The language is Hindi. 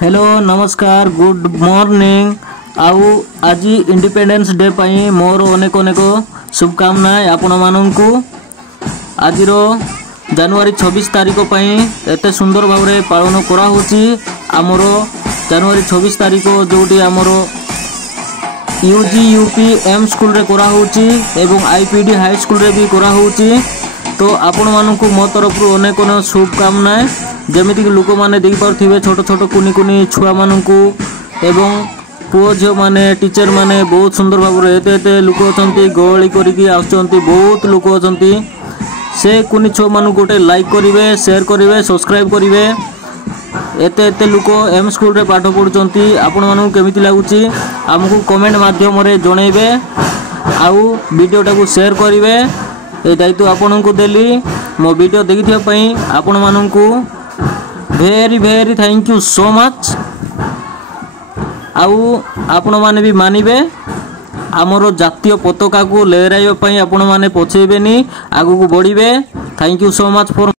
हेलो नमस्कार गुड मॉर्निंग आउ आज इंडिपेंडेंस डे पाई मोर अनेक अनेक शुभकामना आपण मानू। आज जनवरी 26 तारीख पाई एते सुंदर भाव में पालन कराऊँगी। आमर जनवरी 26 तारीख जोटी आमर यूजी यूपी एम स्कूल रे कराऊँगी एवं आईपीडी हाई स्कूल रे भी कराऊँगी। तो आपण मानू मो तरफ अनेक अनेक शुभकामना। जमीक लोक मैंने देखिपे छोट छोट कुनी कुनी छुआ मानू एवं पुओ झील मैंने टीचर मैंने बहुत सुंदर भाव में एत लोक अच्छा गहली करके बहुत लोक अच्छा से कुनी छुआ मानू गोटे लाइक करेंगे शेयर करेंगे सब्सक्राइब करेंगे। एत लोक एम स्कूल रे पाठ पढ़ुंट आपण मानू केमिति लगुच आमको कमेंट माध्यम जनइबे आउ वीडियोटा को शेयर करेंगे। ये दायित्व आपन को देली मो वीडियो देखिथि आपण मानू very very thank you so much. आउ आपण माने भी मानिबे आमर जातीय पताका को लहराइबा पई आपण माने पछेबेनी आगु को बढ़िबे। Thank you so much for